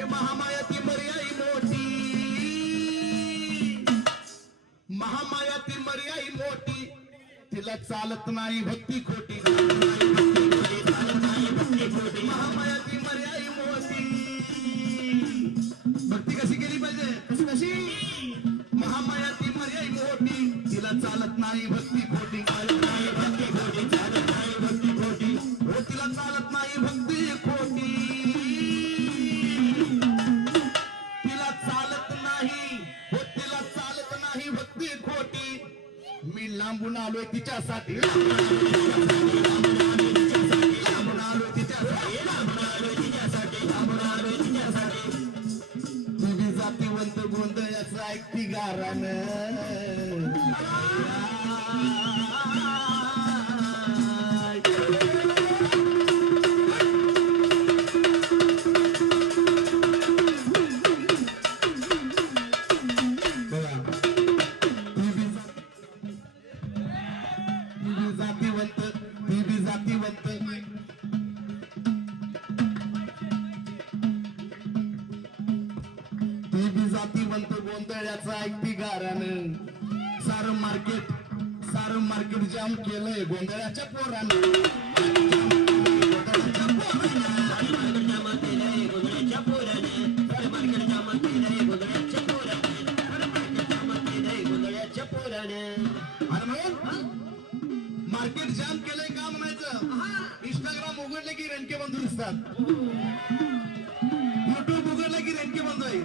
हे महामाया ती मर्याई मोठी, महामाया ती मर्याई मोठी, तिला चालत नाही भक्ती खोटी, महामाया ती मर्याई मोठी. भक्ती कशी केली पाहिजे? कशी कशी? महामाया ती मर्याई मोठी, तिला चालत नाही भक्ती खोटी, चालत नाही भक्ती खोटी, चालत नाही भक्ती खोटी, हो तिला चालत नाही भक्ती खोटी, तिला चालत नाही, हो तिला चालत नाही भक्ती खोटी. मी लांबून आलोय तिच्यासाठी, लांबून आलोय तिच्यासाठी, लांबून आलोय तिच्यासाठी, लांबून आलोय तिच्यासाठी. तुझी जातीवंत गोंधळाचं ऐकती गारानं, जातीवंत गोंधळ्याचं ऐकती गारानं. सारं मार्केट जाम केलंय गोंधळ्याच्या पोरानं, मार्केट जाम केलंय का म्हणायचं? इंस्टाग्राम उघडले की रेणके बंधू दिसतात, युट्यूब उघडले की रेणके बंधू आहे.